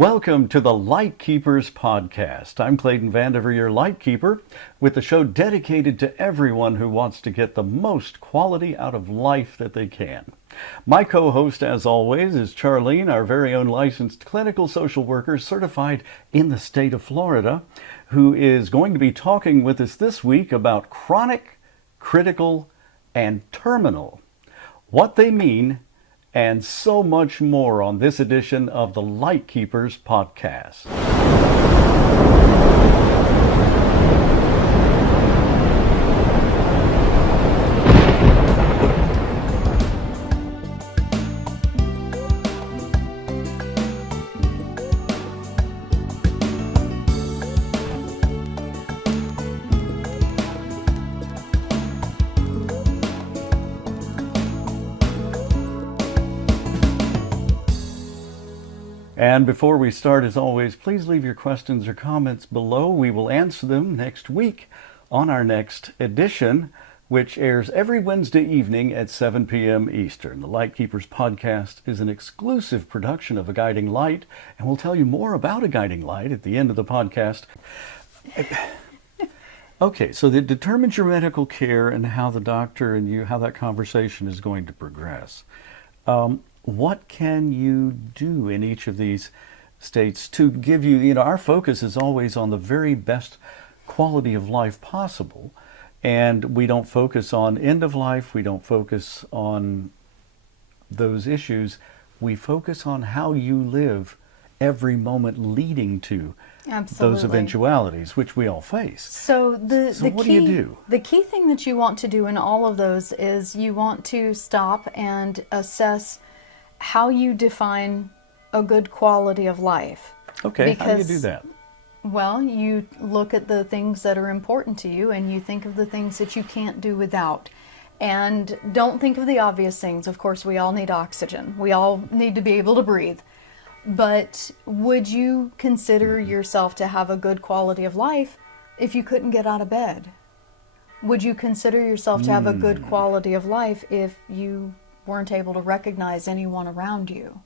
Welcome to the Lightkeepers Podcast. I'm Clayton, your Lightkeeper, with the show dedicated to everyone who wants to get the most quality out of life that they can. My co-host, as always, is Charlene, our very own licensed clinical social worker certified in the state of Florida, who is going to be talking with us this week about chronic, critical, and terminal, what they mean, and so much more on this edition of the Lightkeepers Podcast. And before we start, as always, please leave your questions or comments below. We will answer them next week on our next edition, which airs every Wednesday evening at 7 p.m. Eastern. The Lightkeepers Podcast is an exclusive production of A Guiding Light, and we'll tell you more about A Guiding Light at the end of the podcast. Okay, so that determines your medical care and how the doctor and you, how that conversation is going to progress. What can you do in each of these states to give you, our focus is always on the very best quality of life possible. And we don't focus on end of life. We don't focus on those issues. We focus on how you live every moment leading to those eventualities, which we all face. So what do you do? The key thing that you want to do in all of those is you want to stop and assess how you define a good quality of life. Okay, how do you do that? Well, you look at the things that are important to you and you think of the things that you can't do without. And don't think of the obvious things. Of course, we all need oxygen. We all need to be able to breathe. But would you consider yourself to have a good quality of life if you couldn't get out of bed? Would you consider yourself to have a good quality of life if you weren't able to recognize anyone around you?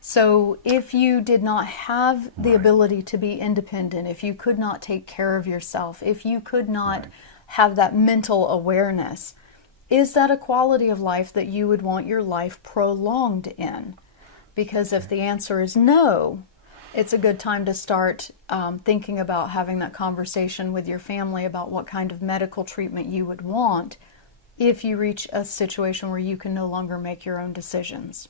So if you did not have the ability to be independent, if you could not take care of yourself, if you could not have that mental awareness, is that a quality of life that you would want your life prolonged in? Because if the answer is no, it's a good time to start thinking about having that conversation with your family about what kind of medical treatment you would want if you reach a situation where you can no longer make your own decisions.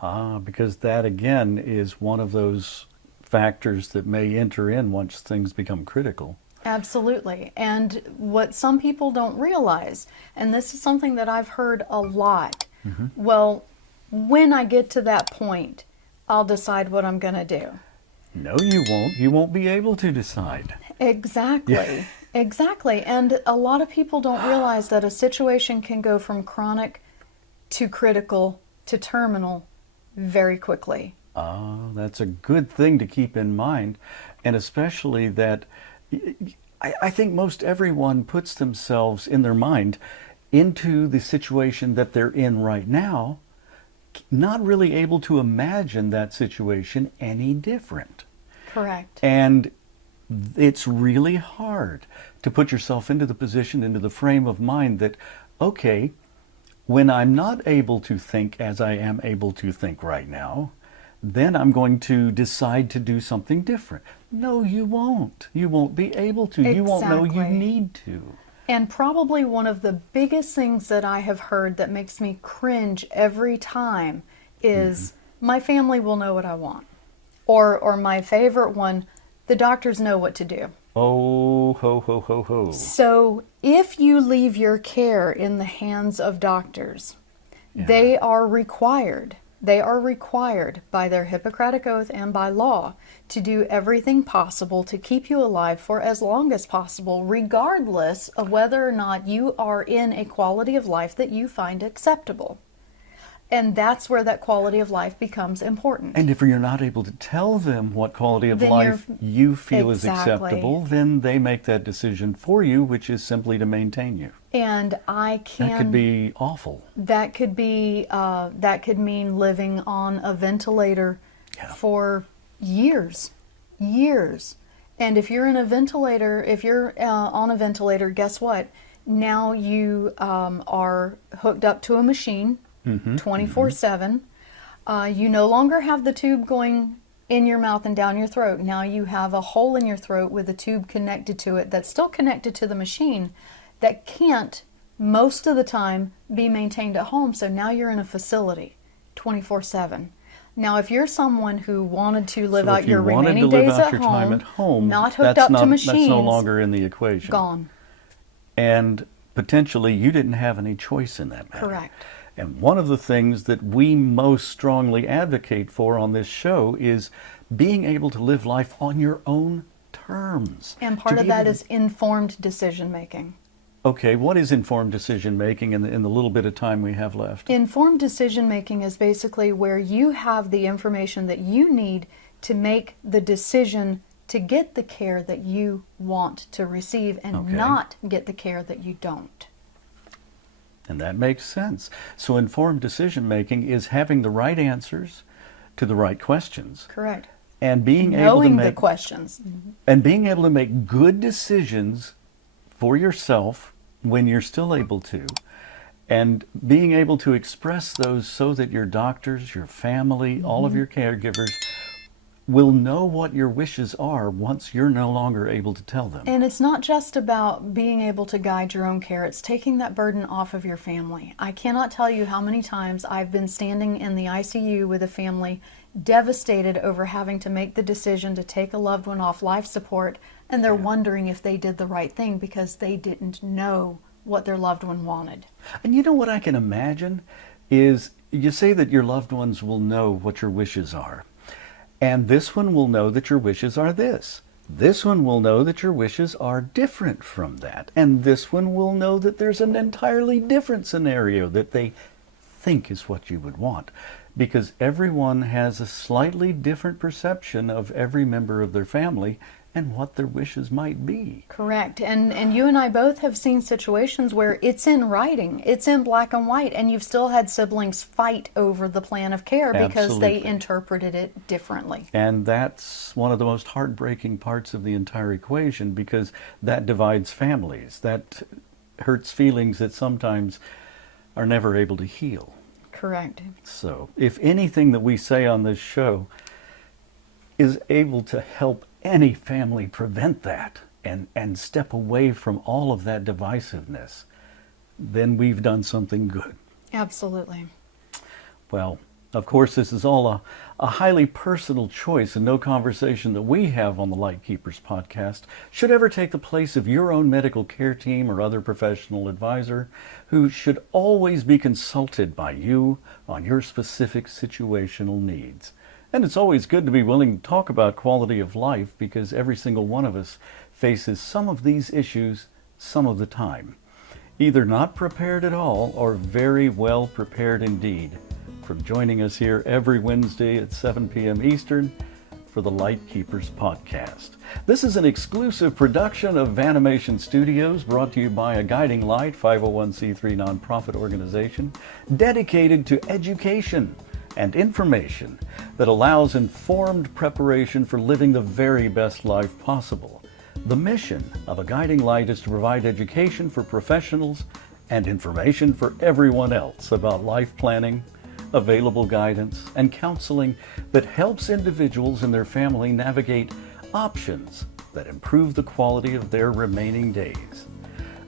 Because that, again, is one of those factors that may enter in once things become critical. Absolutely. And what some people don't realize, and this is something that I've heard a lot, well, when I get to that point, I'll decide what I'm going to do. No, you won't. You won't be able to decide. Exactly. Yeah. Exactly. And a lot of people don't realize that a situation can go from chronic to critical to terminal very quickly. That's a good thing to keep in mind. And especially that I think most everyone puts themselves in their mind into the situation that they're in right now, not really able to imagine that situation any different. Correct. And it's really hard to put yourself into the position, into the frame of mind that, okay, when I'm not able to think as I am able to think right now, then I'm going to decide to do something different. No, you won't. You won't be able to. Exactly. You won't know you need to. And probably one of the biggest things that I have heard that makes me cringe every time is my family will know what I want. Or my favorite one, the doctors know what to do. Oh, ho, ho, ho, ho. So if you leave your care in the hands of doctors, they are required by their Hippocratic Oath and by law to do everything possible to keep you alive for as long as possible, regardless of whether or not you are in a quality of life that you find acceptable. And that's where that quality of life becomes important. And if you're not able to tell them what quality of life you feel is acceptable, then they make that decision for you, which is simply to maintain you. And that could be awful. That could mean living on a ventilator for Years. Years. And if you're in a ventilator, if you're on a ventilator, guess what? Now you are hooked up to a machine 24/7. You no longer have the tube going in your mouth and down your throat. Now you have a hole in your throat with a tube connected to it that's still connected to the machine that can't, most of the time, be maintained at home. So now you're in a facility 24/7. Now, if you're someone who wanted to live out your remaining days at home, not hooked up to machines, that's no longer in the equation. Gone. And potentially you didn't have any choice in that matter. Correct. And one of the things that we most strongly advocate for on this show is being able to live life on your own terms. And part of that is informed decision making. Okay, what is informed decision making in the little bit of time we have left? Informed decision making is basically where you have the information that you need to make the decision to get the care that you want to receive and not get the care that you don't. And that makes sense. So informed decision making is having the right answers to the right questions. Correct. And being able to make the questions. And being able to make good decisions for yourself when you're still able to, and being able to express those so that your doctors, your family, all of your caregivers will know what your wishes are once you're no longer able to tell them. And it's not just about being able to guide your own care, it's taking that burden off of your family. I cannot tell you how many times I've been standing in the ICU with a family devastated over having to make the decision to take a loved one off life support, and they're wondering if they did the right thing because they didn't know what their loved one wanted. And you know what I can imagine is, you say that your loved ones will know what your wishes are. And this one will know that your wishes are this. This one will know that your wishes are different from that. And this one will know that there's an entirely different scenario that they think is what you would want. Because everyone has a slightly different perception of every member of their family and what their wishes might be. Correct. And you and I both have seen situations where it's in writing, it's in black and white, and you've still had siblings fight over the plan of care because they interpreted it differently. And that's one of the most heartbreaking parts of the entire equation, because that divides families. That hurts feelings that sometimes are never able to heal. Correct. So if anything that we say on this show is able to help any family prevent that and step away from all of that divisiveness, then we've done something good. Absolutely. Well, of course, this is all a highly personal choice, and no conversation that we have on the Lightkeepers podcast should ever take the place of your own medical care team or other professional advisor, who should always be consulted by you on your specific situational needs. And it's always good to be willing to talk about quality of life, because every single one of us faces some of these issues some of the time. Either not prepared at all or very well prepared indeed. From joining us here every Wednesday at 7 p.m. Eastern for the Lightkeepers Podcast. This is an exclusive production of Vanimation Studios, brought to you by a Guiding Light 501c3 nonprofit organization dedicated to education and information that allows informed preparation for living the very best life possible. The mission of A Guiding Light is to provide education for professionals and information for everyone else about life planning, available guidance, and counseling that helps individuals and their family navigate options that improve the quality of their remaining days.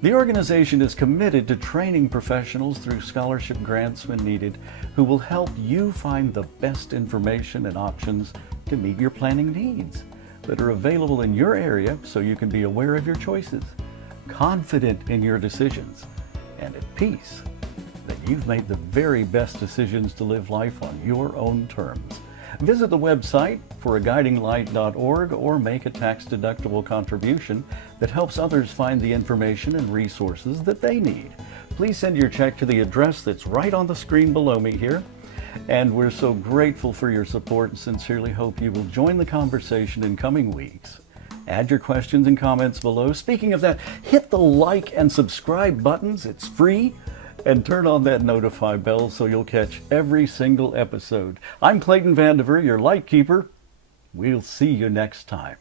The organization is committed to training professionals through scholarship grants when needed, who will help you find the best information and options to meet your planning needs that are available in your area, so you can be aware of your choices, confident in your decisions, and at peace that you've made the very best decisions to live life on your own terms. Visit the website for aguidinglight.org or make a tax-deductible contribution that helps others find the information and resources that they need. Please send your check to the address that's right on the screen below me here. And we're so grateful for your support and sincerely hope you will join the conversation in coming weeks. Add your questions and comments below. Speaking of that, hit the like and subscribe buttons. It's free. And turn on that notify bell so you'll catch every single episode. I'm Clayton Vandiver, your Lightkeeper. We'll see you next time.